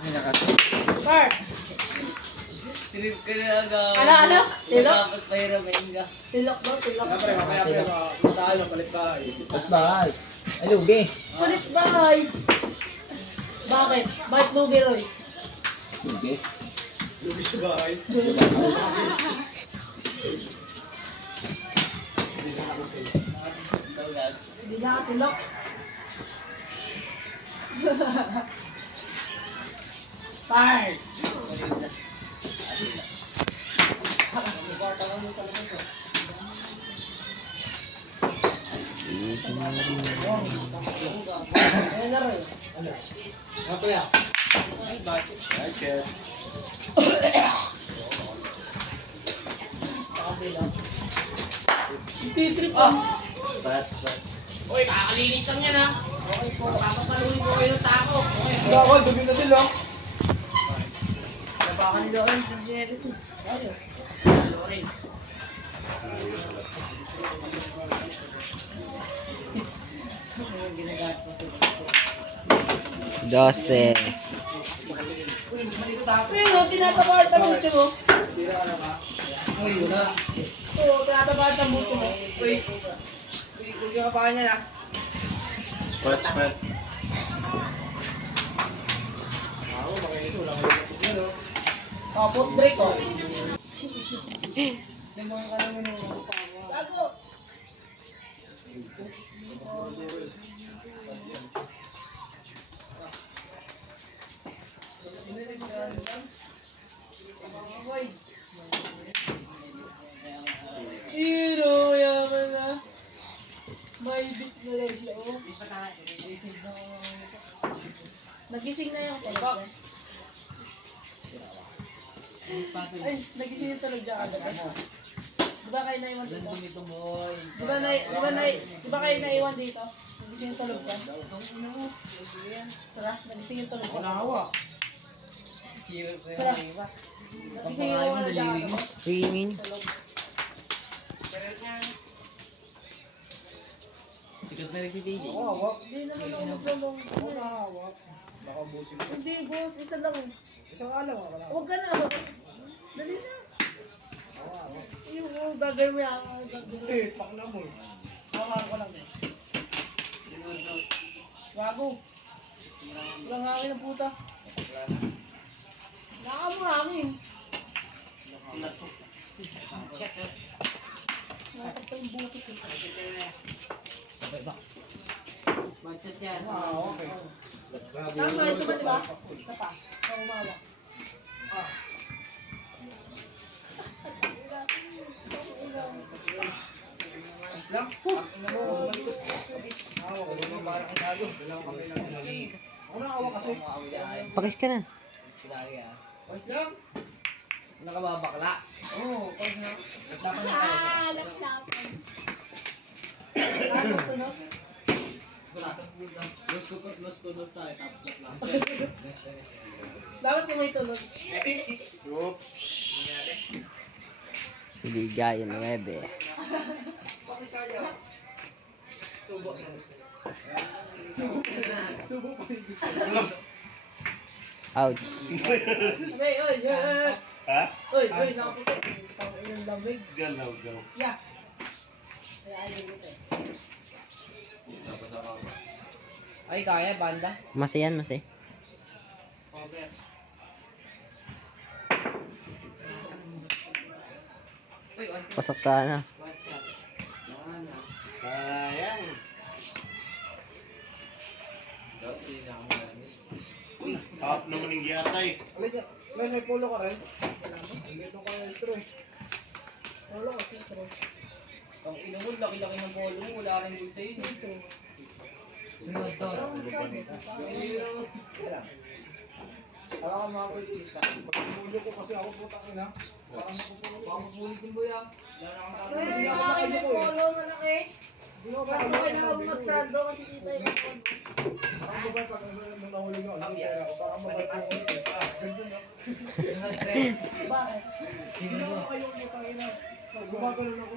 Bart! Trip ka na agad. Ano? Tilok? Tapos pahiramin ka. Tilok daw, tilok. Siyempre, mamaya pa tayo, palit tayo. At bahay. Ay, lugi. Kulit bahay. Bakit? Bakit lugi, Roy? Lugi. Lubis sa bahay. Saugas. Hindi na ka tilok. Bart! Malit na. Ayan na, Roy. Ano yan? Ay, bakit? Bakit? Titrip Ah! Bats. Uy, kakalinis lang yan ha. Okay po. Papapaluin ko kayo ng tako. Okay. Ako, dumi na sila. Napakan nila orange yung generis mo. Ayos. Orange. Ginagamit ko sa 12. Uy, mali ko tako. Ayun o, tinatabahan ang buto mo. Tira ka na ka. Uy, wala. Oo, tinatabahan ang buto mo. Uy. Uy, huwag yung kapakan niya na. Bats. Ako, makinis. Wala kayo kapit yan, oh. Kapot break o. Limang ka naman yung Gago! Hero, yaman na. May bit na lang siya, oh. Nagising na yung tulog. Ay, nagising yung tulog dyan. Di ba kayo naiwan Doon dito? tumitumoy. Di ba kayo naiwan dito? Nagising yung tulog dyan. Itong ina mo. Sara, nagising yung tulog Ako dyan. nakawa. Hirap sa'yo. Sara, nagising yung ano dyan. Tingin. Tulog. Sikat na rin si Tiggy. Ako hawak. Hindi naman ako maglalong. Ako nahawak. Baka busin ko. Hindi, boss. Isa lang. Isang alam ako na. Huwag ka na. Dali na. Ako hawak. Yung gagawin mo yan. Eh, pak na mo. Hawakan ko lang eh. Gago. Walang hangin ang puta. Naka mo hangin. Nakatag pa yung butis eh. Budget yan. Hawak eh. Tama, isa ba diba? Isa pa. Sa umawa. Is lang? Ina mo, malikot. Hawak ko. Wala mo parang ang gago. Dalawang kami lang. Ako nahawak kasi. Pakis ka na. Lagi ah. Is lang? Nakababakla. Oo, pag na. Naglakan na tayo. Laplapan. Tapos sunod. Wala kang puta. Los tulos tayo. Tapos lang. Dapat yung may tulog. Oops. Ibigay yung 9. Subo. Subo pa yung gusto. Wala. Ouch. Abay, oy, oy. Ha? Oy, oy, nakaputi. Tawag yung lamig. Galaw. Yeah. Kaya ayaw dito eh. Ay, kaya, banda. Masay yan, masay. Uy, one shot. Pasok sana. One shot. Sayang. Uy, hap naman yung giyatay. Alin, may polo ka rin? Dito ka yung istro eh. Wala kasi, pero. Ang ina mo, laki-laki ng polo mo. Wala rin good sa'yo. Sunod to. Alam ka mga kultista. Pagpulo ko kasi ako putang ina. Parang napupulo ko. Baka mapulit yung boy ah. Wala na kang Ay, Hindi ako nakakain makasok ng eh. polo, malaki. Hindi ko Kaso makasok kailangan mo eh. magsado kasi kita yung phone. Ang babae pag nung nahuli ko, ano kaya ako parang mabait ko ko. Ganyan no? Bakit? Hindi ako kayong putang ina. Gumagano na ko.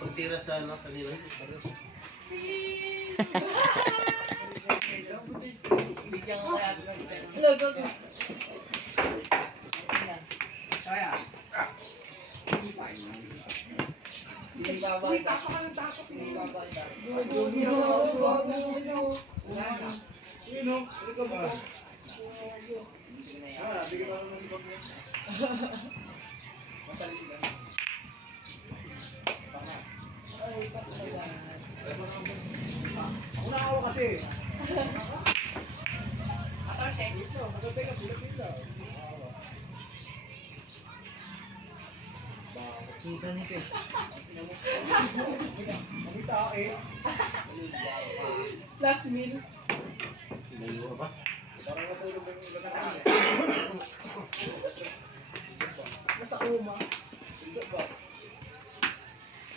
pagtira sa ano kanina. Bigyan ko kaya ng isang... Lagot. Kaya. Hindi babalik ako. Hindi babalik ako. Yun o, ikaw ba? Sige na yan. Ah, bigyan ka ng libag niya. Masali lang. Tama. Ako nakawa kasi. Ito, maganda ka, pila-pila. Kita ni Pes. Makita eh. Last meal. Inayo ka ba? Parang natulog yung iba na kanina. Nasa uma. Ito ba?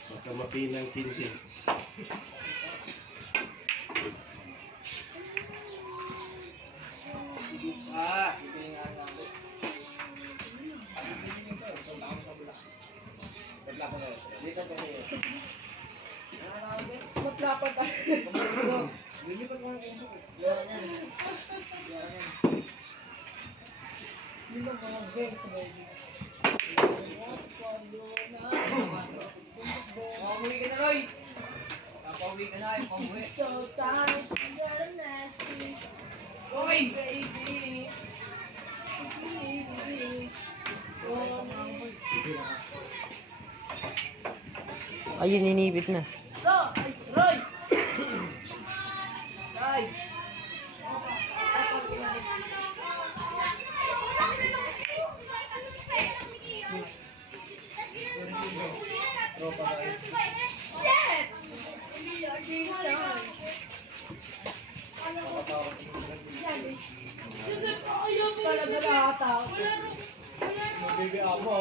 Baka mapinang 15. Ah, ito yung nga natin. Dito pa kayo. Maglapat tayo. Lilipat ko yung puso ko. Yan yan. Yan yan. Yun ang mga game sa baby. Pauwi ka na, Roy. Pauwi ka na, pauwi. So tight, I got a nasty Roy! baby. Ayun, ninipit na. So, ay, Roy! Roy! Shit! Talaga nakakatakot. Baby ako.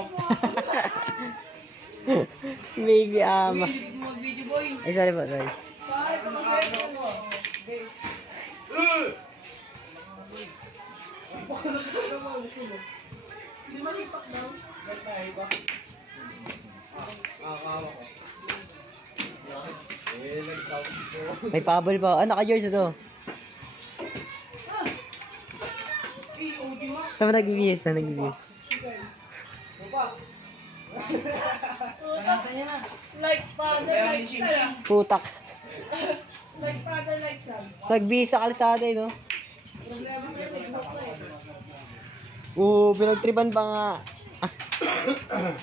Baby ama. Hindi mo mag-video, boy. Ay, sorry po, sorry. Bakit pa mag-video mo? Base. Hindi malipak daw. Ba't na iba? Akawa ko. Eh, nag-out ko. May pabol pa. Ah, naka-yours ito. Tama, nag-ibis na, nag-ibis. Lupa. Like father, like son. Putak. Like father, like son. Nagbihis sa kalsada eh, no? Problema sa Facebook na eh. Oo, pinagtripan pa nga.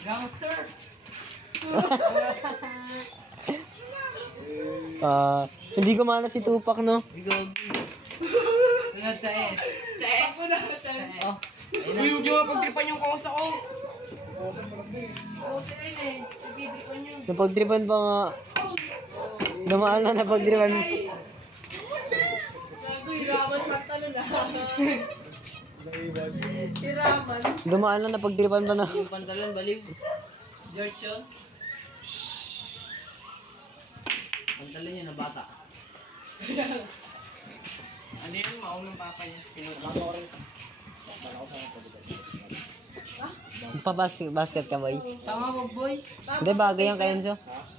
Gangster. Hindi gumana si Tupac, no? Sunod sa S. Sa S. Oh. Uy, huwag niyo mapagtripan yung kosa ko. Kukusan mo lang din. Kosa rin eh. Pagtripan nyo. Napagtripan pa nga. Dumaan na napagtripan. Gago, hiraman pagtalo na. Naiwan. Hiraman. Dumaan na napagtripan pa na. Yung pantalon, baliw. George yun? Pantalon niya na bata. Ano yun? Maunang papa niya. Pinagbago ko rin. Bala ko sa mga pagkakas. Basket ka, boy? Tama mo, boy. Hindi, bagay yan kay Enzo.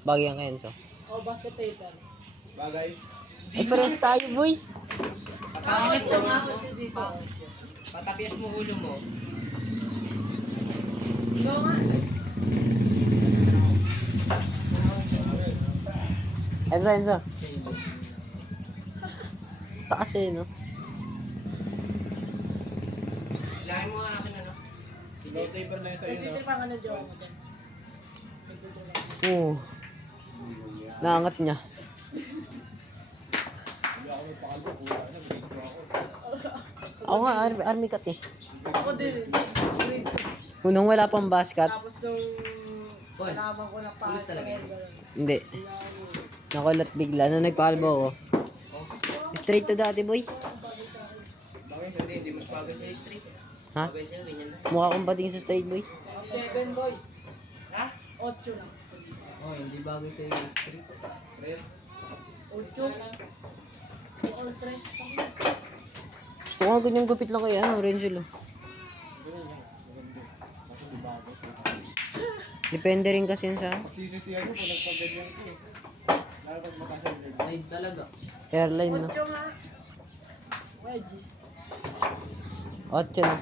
Bagay yan kay Enzo. O, basket paper. Bagay. Ay, pero tayo, boy. Pangit siya nga ako siya dito. Patapias mo ulo mo. Ikaw nga. Enzo, Enzo. Taas eh, no? Ilahin mo nga akin ano. Low taper na yun sa'yo, no? Nagtitripan ka na jowa mo dyan. Nagtitripan. Oo. Naangat niya. Hindi ako may pakalbo. Kuha na, video ako. Ako nga, army cut eh. Ako din eh. Grade Unang wala pang 2. basket. Tapos nung nalaman ko na pa. Ulit talaga yun. Hindi. Nakulat bigla. Nung nagpaalbo ako. Straight to dati, boy. Hindi mas bagay sa'yo straight. Ha? Bagay sa'yo, ganyan na. Mukha kong pating sa straight, boy. 7 boy. Ha? 8 lang. Oh, hindi bagay sa'yo straight. Press. 8. All 3. Gusto ko nga ganyan gupit lang kay ano, Rangel. Oh. Ganyan yan. Maganda. Kasi di bago. Depende rin kasi yun sa Sisisihan mo kung nagpagganyan ko eh. Lalo pag makasalit. Side talaga. airline, no? Ocho nga. Wedges. 8 na.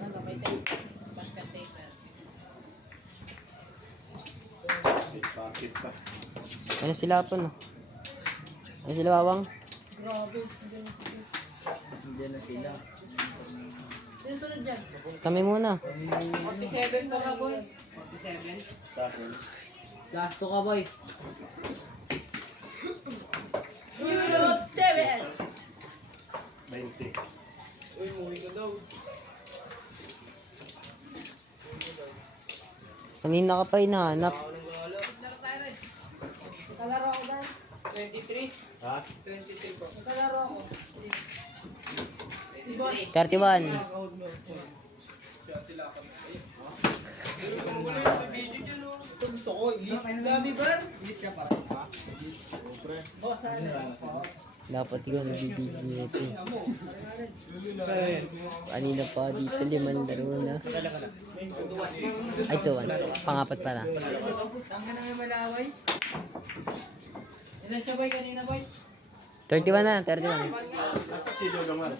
Ano, may tape. Basket taper. Bakit pa? Ano sila po, no? Ano sila, Wawang? Grabe. Hindi na sila. Sino sunod dyan? Kami muna. 47 pa nga, boy. 47. Tapos. Last to ka, boy. Euro Tevez. 20. Uy, muwi ko daw. Kanina ka pa hinahanap. Nakalaro ako dahil. 23. Ha? 23 po. Nakalaro ako. Si boss. 31. Ito gusto ko, elite. Gabi ba? Elite ka para. Ha? Siyempre. Boss, ano? Dapat ko nabibigyan nito. Kanina pa dito, 5 laro na. Ay, 2-1. Pangapat pa na. Tanga na may malaway. Ilan siya, boy, kanina, boy? 31 na, 31. Nasa silo naman.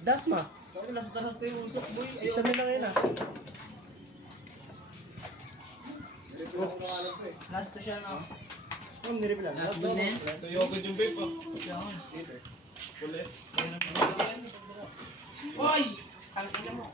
Dasma. Bakit nasa taas ko yung usok boy? Isa mo lang yun, ah. Last to siya, no? Last boy na yan. Boy! Ang ina mo.